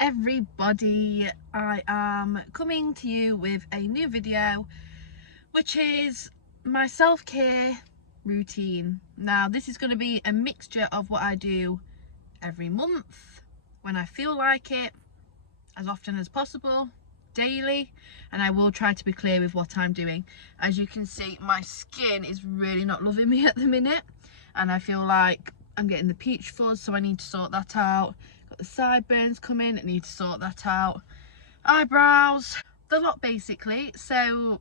everybody, I am coming to you with a new video, which is my self-care routine. Now this is going to be a mixture of what I do every month when I feel like it, as often as possible, daily, and I will try to be clear with what I'm doing. As you can see, my skin is really not loving me at the minute, and I feel like I'm getting the peach fuzz, so I need to sort that out. Got the sideburns coming, I need to sort that out. Eyebrows, the lot basically. So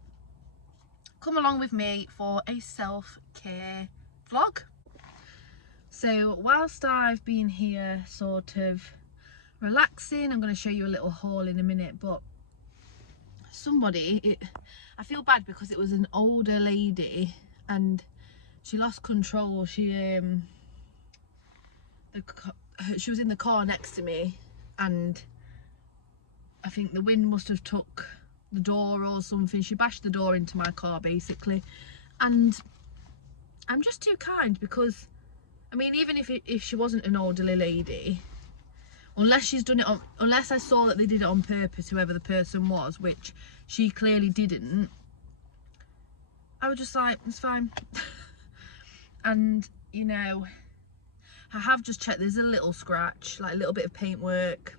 come along with me for a self-care vlog. So whilst I've been here sort of relaxing, I'm going to show you a little haul in a minute, but I feel bad because it was an older lady and she lost control. She was in the car next to me, and I think the wind must have took the door or something. She bashed the door into my car basically, and I'm just too kind because, I mean, even if she wasn't an elderly lady, unless I saw that they did it on purpose, whoever the person was, which she clearly didn't, I was just like, it's fine. And you know, I have just checked, there's a little scratch, like a little bit of paintwork,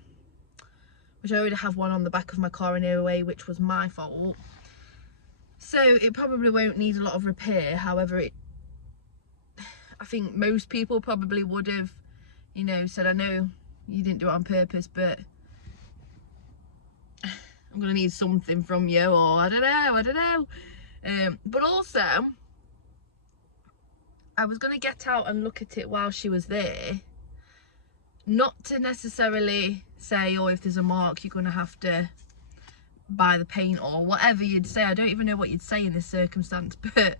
which I already have one on the back of my car anyway, which was my fault. So it probably won't need a lot of repair. However, I think most people probably would have, you know, said, I know you didn't do it on purpose, but I'm gonna need something from you, or I don't know. But also, I was gonna get out and look at it while she was there, not to necessarily say, oh, if there's a mark, you're gonna have to buy the paint or whatever you'd say. I don't even know what you'd say in this circumstance, but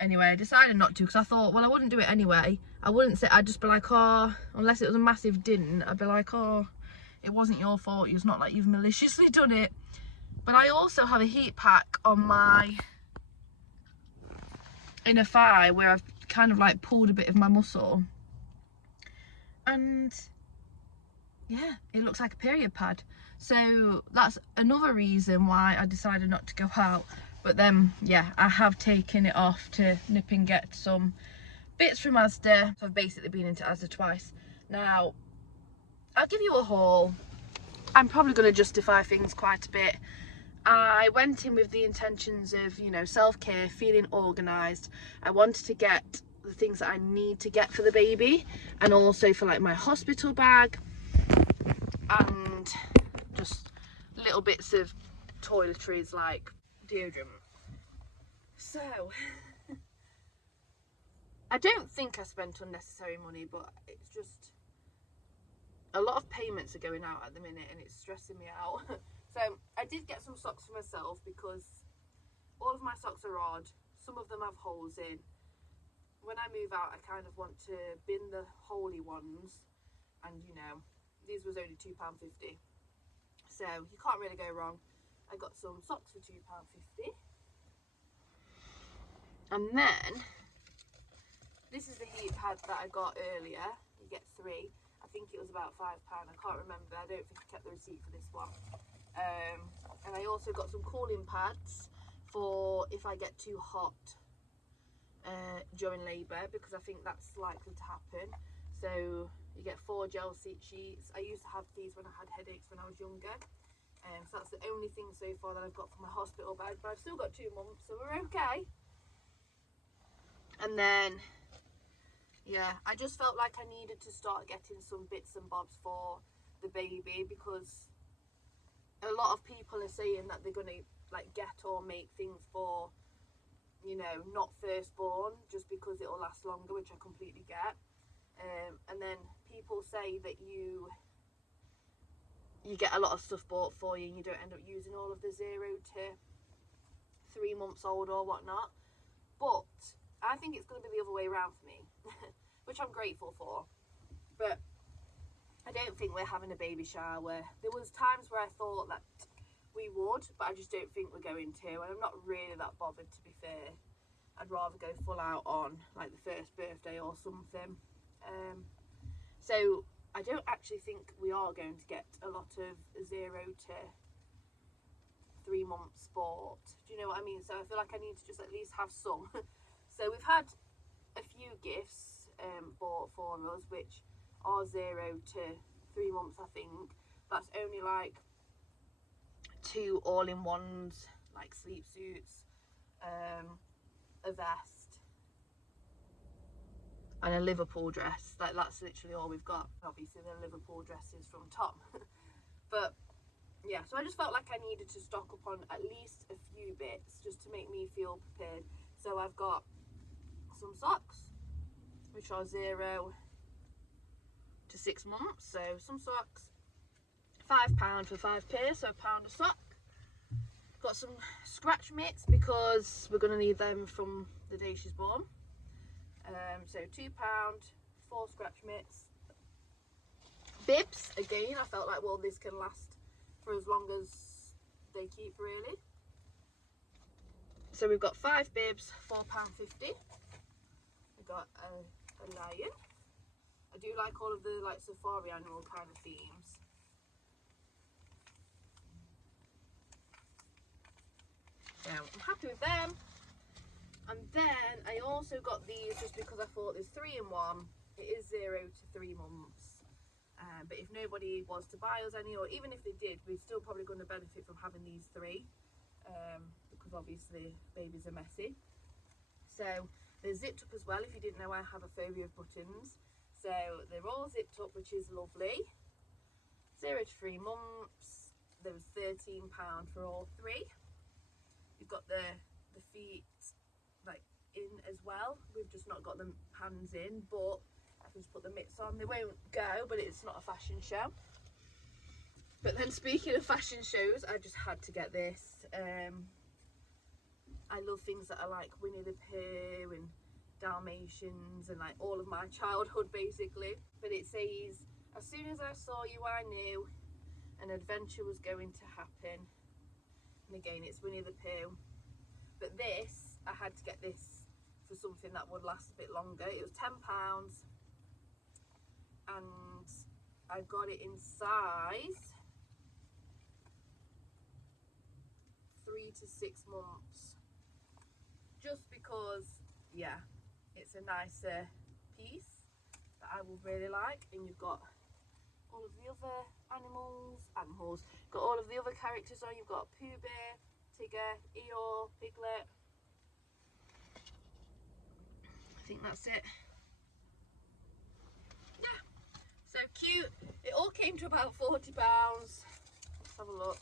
anyway, I decided not to, because I thought, well, I wouldn't do it anyway. I wouldn't say, I'd just be like, oh, unless it was a massive didn't, I'd be like, oh, it wasn't your fault, it's not like you've maliciously done it. But I also have a heat pack on my inner thigh where I've kind of like pulled a bit of my muscle, and yeah, it looks like a period pad. So that's another reason why I decided not to go out. But then, yeah, I have taken it off to nip and get some bits from Asda. So I've basically been into Asda twice. Now, I'll give you a haul. I'm probably going to justify things quite a bit. I went in with the intentions of, you know, self-care, feeling organised. I wanted to get the things that I need to get for the baby, and also for like my hospital bag, and just little bits of toiletries like deodorant. So I don't think I spent unnecessary money, but it's just a lot of payments are going out at the minute and it's stressing me out. So I did get some socks for myself because all of my socks are odd. Some of them have holes in. When I move out, I kind of want to bin the holey ones, and you know, these was only £2.50, so you can't really go wrong. I got some socks for £2.50, and then this is the heat pad that I got earlier. You get 3. I think it was about £5. I can't remember. I don't think I kept the receipt for this one. And I also got some cooling pads for if I get too hot during labour, because I think that's likely to happen. So you get 4 gel seat sheets. I used to have these when I had headaches when I was younger. So that's the only thing so far that I've got for my hospital bag, but I've still got 2 months, so we're okay. And then, yeah, I just felt like I needed to start getting some bits and bobs for the baby, because a lot of people are saying that they're going to like get or make things for, you know, not firstborn, just because it will last longer, which I completely get. And then people say that you get a lot of stuff bought for you and you don't end up using all of the 0 to 3 months old or whatnot. But I think it's going to be the other way around for me, which I'm grateful for. But I don't think we're having a baby shower. There was times where I thought that we would, but I just don't think we're going to, and I'm not really that bothered, to be fair. I'd rather go full out on like the first birthday or something. So I don't actually think we are going to get a lot of 0 to 3 month sport. Do you know what I mean? So I feel like I need to just at least have some. So we've had a few gifts bought for us, which are 0 to 3 months, I think. That's only like 2 all-in-ones, like sleep suits, a vest, and a Liverpool dress. Like, that's literally all we've got. Obviously the Liverpool dress is from Tom. But yeah, so I just felt like I needed to stock up on at least a few bits just to make me feel prepared. So I've got some socks, which are 0 to 6 months. So some socks, £5 for 5 pairs, so £1 a sock. Got some scratch mitts because we're going to need them from the day she's born. So £2, 4 scratch mitts. Bibs, again, I felt like, well, this can last for as long as they keep, really. So we've got 5 bibs, £4.50. We've got a lion. I do like all of the like safari animal kind of themes. So I'm happy with them. And then I also got these just because I thought there's 3 in 1. It is 0 to 3 months. But if nobody was to buy us any, or even if they did, we're still probably going to benefit from having these 3. Because obviously babies are messy. So they're zipped up as well. If you didn't know, I have a phobia of buttons. So they're all zipped up, which is lovely. 0 to 3 months. There was £13 for all 3. You've got the feet like in as well. We've just not got the hands in, but I can just put the mitts on. They won't go, but it's not a fashion show. But then, speaking of fashion shows, I just had to get this. I love things that are like Winnie the Pooh and Dalmatians and like all of my childhood, basically. But it says, as soon as I saw you, I knew an adventure was going to happen. And again, it's Winnie the Pooh. But this, I had to get this for something that would last a bit longer. It was £10, and I got it in size 3 to 6 months. Just because, yeah, it's a nicer piece that I will really like. And you've got all of the other animals, got all of the other characters on. You've got Pooh Bear, Tigger, Eeyore, Piglet. I think that's it. Yeah, so cute. It all came to about £40. Let's have a look.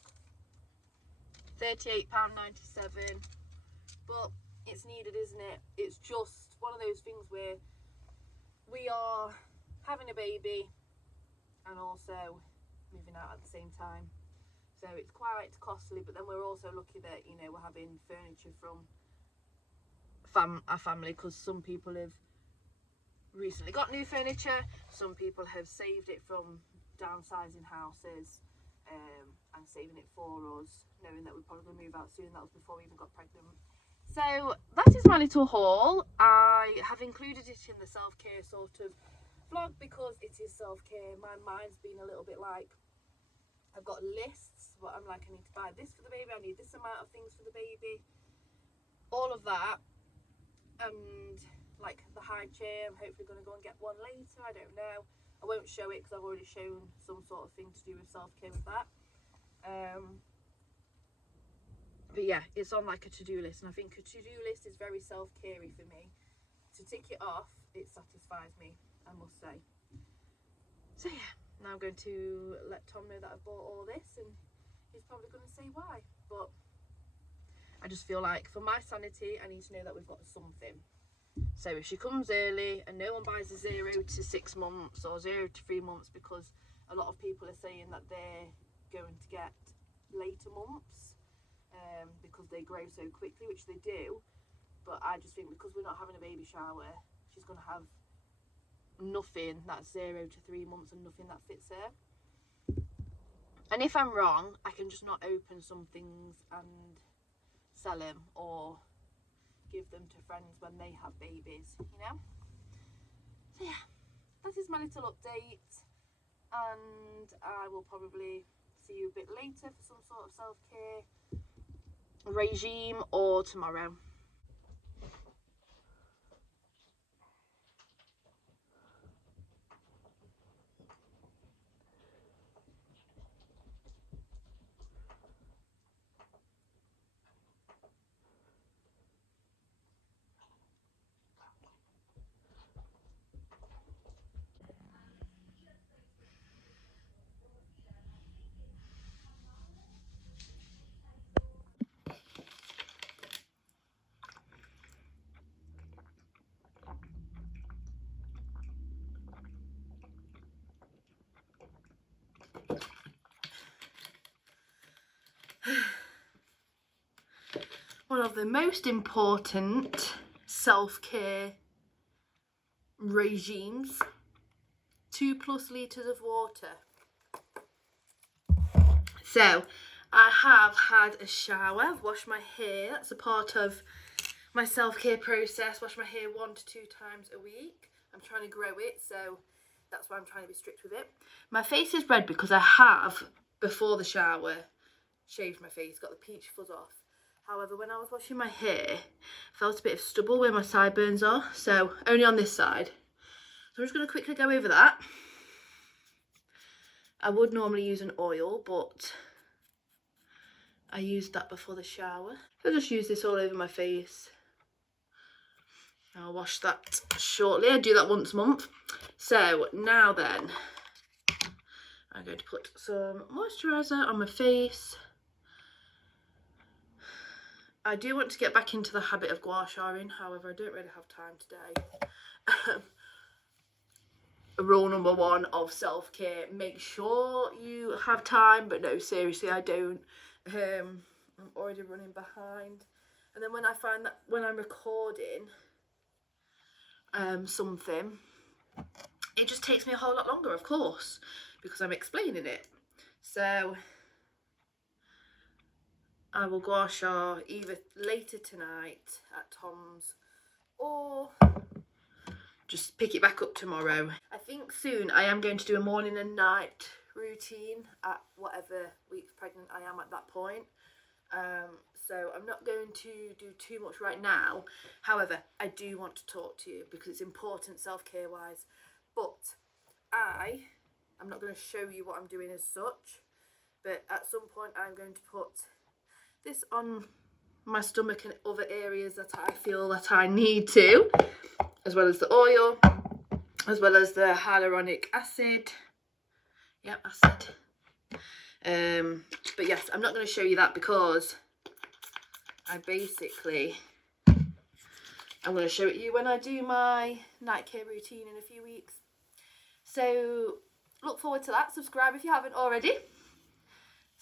£38.97. But it's needed, isn't it? It's just one of those things where we are having a baby and also moving out at the same time. So it's quite costly, but then we're also lucky that, you know, we're having furniture from our family, because some people have recently got new furniture, some people have saved it from downsizing houses and saving it for us, knowing that we're probably going to move out soon. That was before we even got pregnant. So that is my little haul. I have included it in the self-care sort of vlog because it is self-care. My mind's been a little bit like, I've got lists, but I'm like, I need to buy this for the baby, I need this amount of things for the baby, all of that. And like the high chair, I'm hopefully going to go and get one later. I don't know. I won't show it because I've already shown some sort of thing to do with self-care with that. But yeah, it's on like a to-do list, and I think a to-do list is very self-carey for me. To tick it off, it satisfies me, I must say. So yeah, now I'm going to let Tom know that I've bought all this, and he's probably going to say why. But I just feel like for my sanity, I need to know that we've got something. So if she comes early and no one buys a 0 to 6 months or 0 to 3 months, because a lot of people are saying that they're going to get later months because they grow so quickly, which they do. But I just think because we're not having a baby shower, she's going to have nothing that's 0 to 3 months and nothing that fits her. And if I'm wrong, I can just not open some things and sell them or give them to friends when they have babies, you know. So yeah, that is my little update. and I will probably see you a bit later for some sort of self-care regime, or tomorrow. One of the most important self-care regimes, 2+ litres of water. So I have had a shower, I've washed my hair. That's a part of my self-care process. Wash my hair 1 to 2 times a week. I'm trying to grow it, so that's why I'm trying to be strict with it. My face is red because I have, before the shower, shaved my face, got the peach fuzz off. However, when I was washing my hair, I felt a bit of stubble where my sideburns are, so only on this side. So I'm just going to quickly go over that. I would normally use an oil, but I used that before the shower. I'll just use this all over my face. I'll wash that shortly. I do that once a month. So now then, I'm going to put some moisturiser on my face. I do want to get back into the habit of gua sharing, however, I don't really have time today. Rule number 1 of self-care, make sure you have time, but no, seriously, I don't. I'm already running behind. And then when I find that when I'm recording something, it just takes me a whole lot longer, of course, because I'm explaining it. So I will gua sha either later tonight at Tom's, or just pick it back up tomorrow. I think soon I am going to do a morning and night routine at whatever weeks pregnant I am at that point. So I'm not going to do too much right now. However, I do want to talk to you because it's important self-care wise. But I'm not going to show you what I'm doing as such. But at some point I'm going to put this on my stomach and other areas that I feel that I need to, as well as the oil, as well as the hyaluronic acid. Yep, acid. But yes, I'm not going to show you that because I'm going to show it you when I do my night care routine in a few weeks. So look forward to that. Subscribe if you haven't already.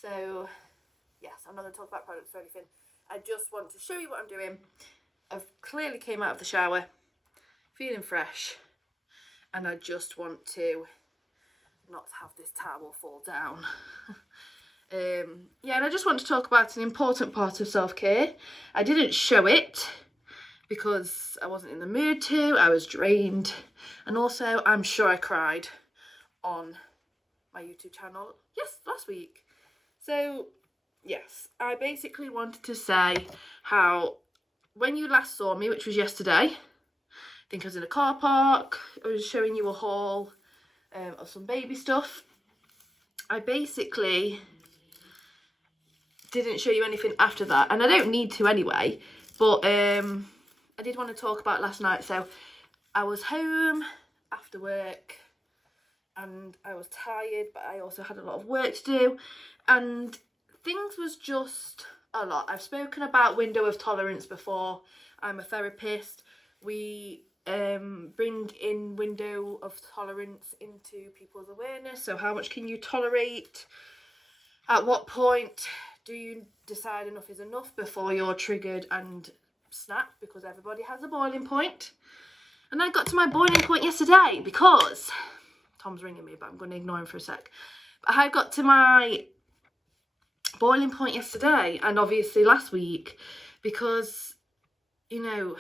So yes, I'm not going to talk about products or anything. I just want to show you what I'm doing. I've clearly came out of the shower, feeling fresh, and I just want to not have this towel fall down. Yeah, and I just want to talk about an important part of self-care. I didn't show it because I wasn't in the mood to, I was drained, and also I'm sure I cried on my YouTube channel, yes, last week. So yes, I basically wanted to say how when you last saw me, which was yesterday, I think I was in a car park, I was showing you a haul of some baby stuff. I basically didn't show you anything after that, and I don't need to anyway, but I did want to talk about last night. So I was home after work and I was tired, but I also had a lot of work to do, and things was just a lot. I've spoken about window of tolerance before. I'm a therapist. We bring in window of tolerance into people's awareness. So how much can you tolerate? At what point do you decide enough is enough before you're triggered and snap? Because everybody has a boiling point. And I got to my boiling point yesterday because Tom's ringing me, but I'm going to ignore him for a sec. But I got to my boiling point yesterday, and obviously last week, because, you know,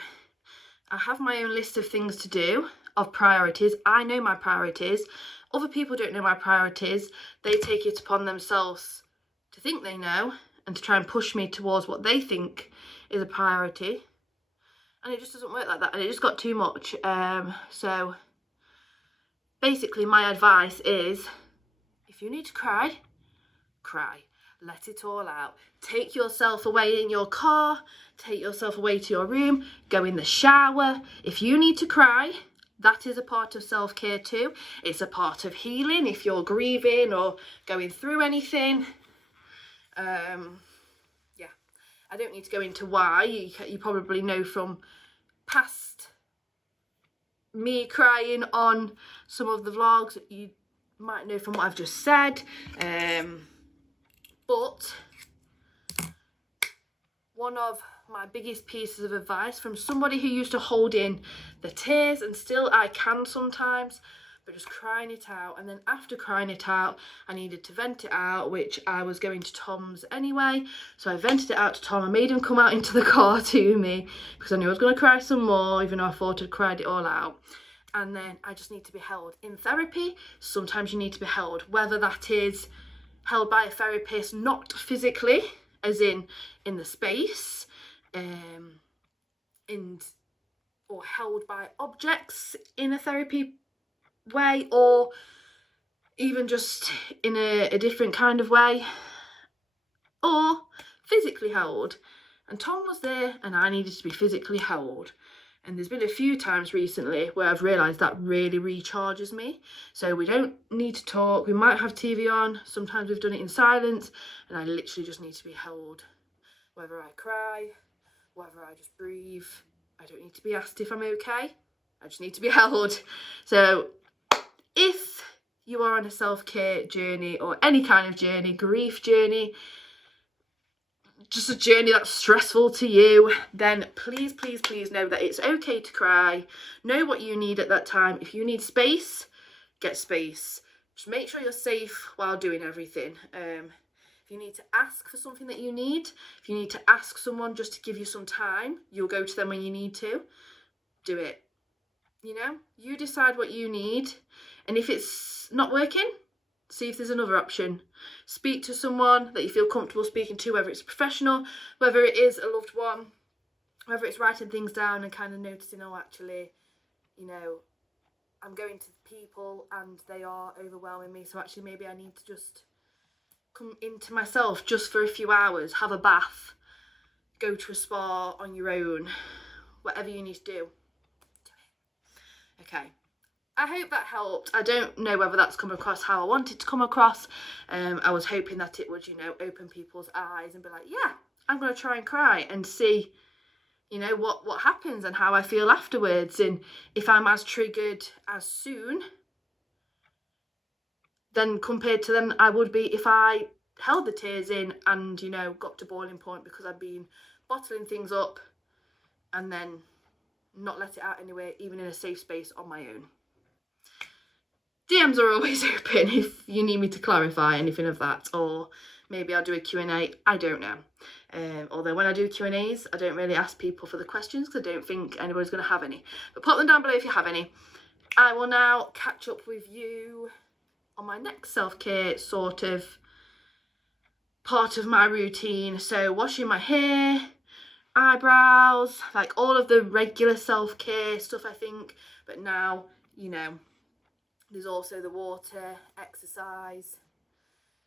I have my own list of things to do, of priorities. I know my priorities Other people don't know my priorities. They take it upon themselves to think they know and to try and push me towards what they think is a priority. And it just doesn't work like that, and it just got too much. So basically my advice is, if you need to cry, cry. Let it all out. Take yourself away in your car, take yourself away to your room, go in the shower. If you need to cry, that is a part of self-care too. It's a part of healing if you're grieving or going through anything. Yeah, I don't need to go into why. You probably know from past me crying on some of the vlogs. You might know from what I've just said. But one of my biggest pieces of advice from somebody who used to hold in the tears, and still I can sometimes, but just crying it out. And then after crying it out, I needed to vent it out, which I was going to Tom's anyway. So I vented it out to Tom. I made him come out into the car to me because I knew I was going to cry some more, even though I thought I'd cried it all out. And then I just need to be held. In therapy, sometimes you need to be held, whether that is held by a therapist, not physically, as in the space, or held by objects in a therapy way, or even just in a different kind of way, or physically held. And Tom was there and I needed to be physically held. And there's been a few times recently where I've realised that really recharges me. So we don't need to talk. We might have TV on. Sometimes we've done it in silence. And I literally just need to be held. Whether I cry, whether I just breathe. I don't need to be asked if I'm okay. I just need to be held. So if you are on a self-care journey or any kind of journey, grief journey, just a journey that's stressful to you, then please, please, please know that it's okay to cry. Know what you need at that time. If you need space, get space. Just make sure you're safe while doing everything. If you need to ask for something that you need, if you need to ask someone just to give you some time, you'll go to them when you need to. Do it. You know, you decide what you need. And if it's not working, see if there's another option. Speak to someone that you feel comfortable speaking to, whether it's a professional, whether it is a loved one, whether it's writing things down and kind of noticing, oh, actually, you know, I'm going to people and they are overwhelming me, so actually maybe I need to just come into myself just for a few hours, have a bath, go to a spa on your own, whatever you need to do. Okay. I hope that helped. I don't know whether that's come across how I wanted to come across. I was hoping that it would, you know, open people's eyes and be like, yeah, I'm going to try and cry and see, you know, what happens and how I feel afterwards. And if I'm as triggered as soon, then compared to them, I would be if I held the tears in and, you know, got to boiling point because I've been bottling things up and then not let it out anyway, even in a safe space on my own. DMs are always open if you need me to clarify anything of that, or maybe I'll do a Q&A, I don't know. Although when I do Q&As, I don't really ask people for the questions because I don't think anybody's going to have any. But pop them down below if you have any. I will now catch up with you on my next self-care sort of part of my routine. So washing my hair, eyebrows, like all of the regular self-care stuff, I think. But now, you know, there's also the water, exercise,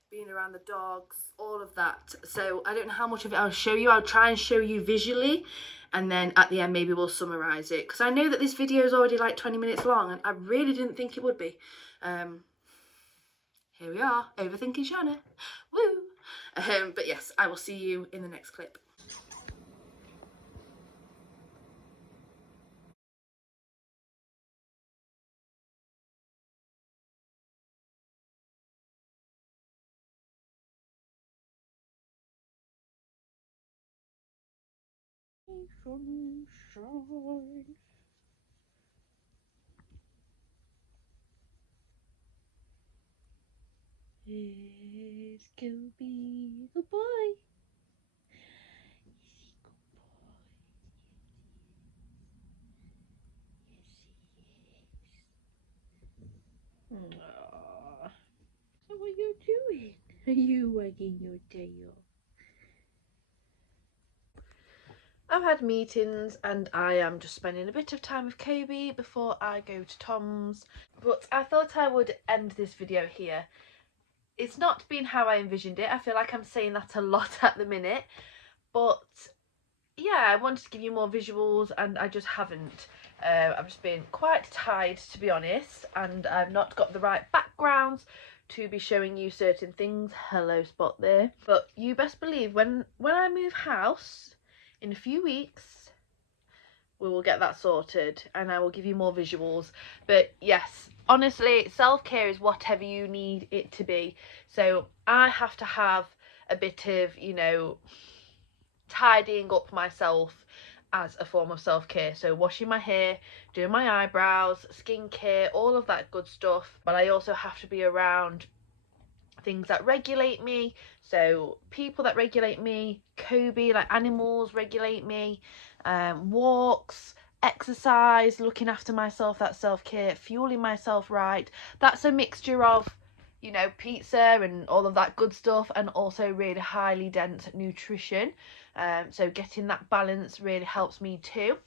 being around the dogs, all of that. So I don't know how much of it I'll show you. I'll try and show you visually, and then at the end maybe we'll summarise it. Because I know that this video is already like 20 minutes long, and I really didn't think it would be. Here we are, overthinking Shanna. Woo! But yes, I will see you in the next clip. Sunshine. Let's go be good boy. Yes, he is. doing? Are you wagging your tail? I've had meetings and I am just spending a bit of time with Kobe before I go to Tom's. But I thought I would end this video here. It's not been how I envisioned it. I feel like I'm saying that a lot at the minute. But yeah, I wanted to give you more visuals and I just haven't. I've just been quite tired, to be honest, and I've not got the right backgrounds to be showing you certain things. Hello, Spot there. But you best believe when I move house in a few weeks, we will get that sorted and I will give you more visuals. But yes, honestly, self-care is whatever you need it to be. So I have to have a bit of, you know, tidying up myself as a form of self-care. So washing my hair, doing my eyebrows, skincare, all of that good stuff. But I also have to be around things that regulate me, so people that regulate me, Kobe, like animals regulate me, walks, exercise, looking after myself, that's self-care, fueling myself right. That's a mixture of, you know, pizza and all of that good stuff, and also really highly dense nutrition. So getting that balance really helps me too.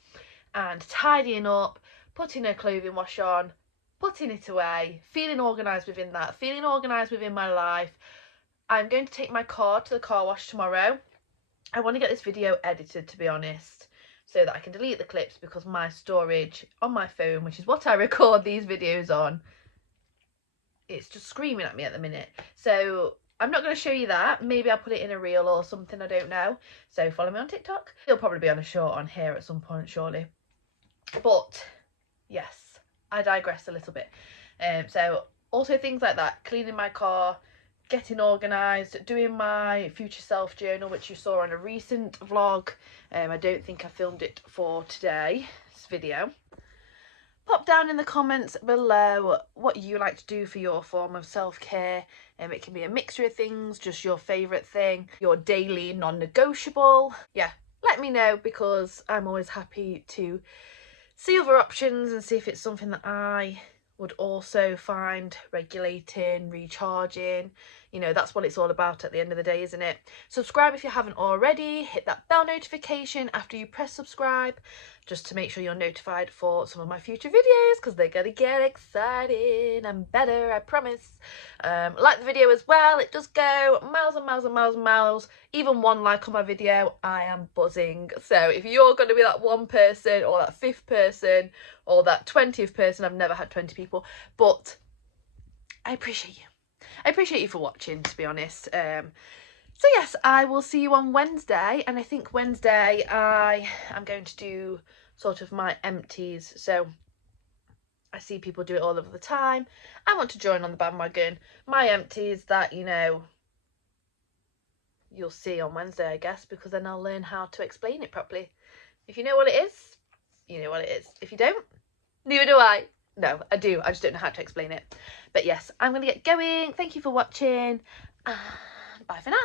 And tidying up, putting a clothing wash on, putting it away, feeling organised within that, feeling organised within my life. I'm going to take my car to the car wash tomorrow. I want to get this video edited, to be honest, so that I can delete the clips, because my storage on my phone, which is what I record these videos on, it's just screaming at me at the minute. So I'm not going to show you that. Maybe I'll put it in a reel or something, I don't know. So follow me on TikTok. It'll probably be on a short on here at some point, surely. But yes, I digress a little bit. So also things like that, cleaning my car, getting organised, doing my future self journal, which you saw on a recent vlog. I don't think I filmed it for today's video. Pop down in the comments below what you like to do for your form of self-care. It can be a mixture of things, just your favourite thing, your daily non-negotiable. Yeah, let me know, because I'm always happy to see other options and see if it's something that I would also find regulating, recharging. You know, that's what it's all about at the end of the day, isn't it? Subscribe if you haven't already. Hit that bell notification after you press subscribe, just to make sure you're notified for some of my future videos, because they're gonna get exciting and better, I promise. Like the video as well. It does go miles and miles and miles and miles. Even one like on my video, I am buzzing. So if you're going to be that one person, or that 5th person, or that 20th person, I've never had 20 people, but I appreciate you. I appreciate you for watching, to be honest. So yes, I will see you on Wednesday, and I think Wednesday I am going to do sort of my empties. So I see people do it all of the time. I want to join on the bandwagon. My empties that, you know, you'll see on Wednesday, I guess, because then I'll learn how to explain it properly. If you know what it is, you know what it is. If you don't, neither do I. No, I do. I just don't know how to explain it. But yes, I'm going to get going. Thank you for watching, and bye for now.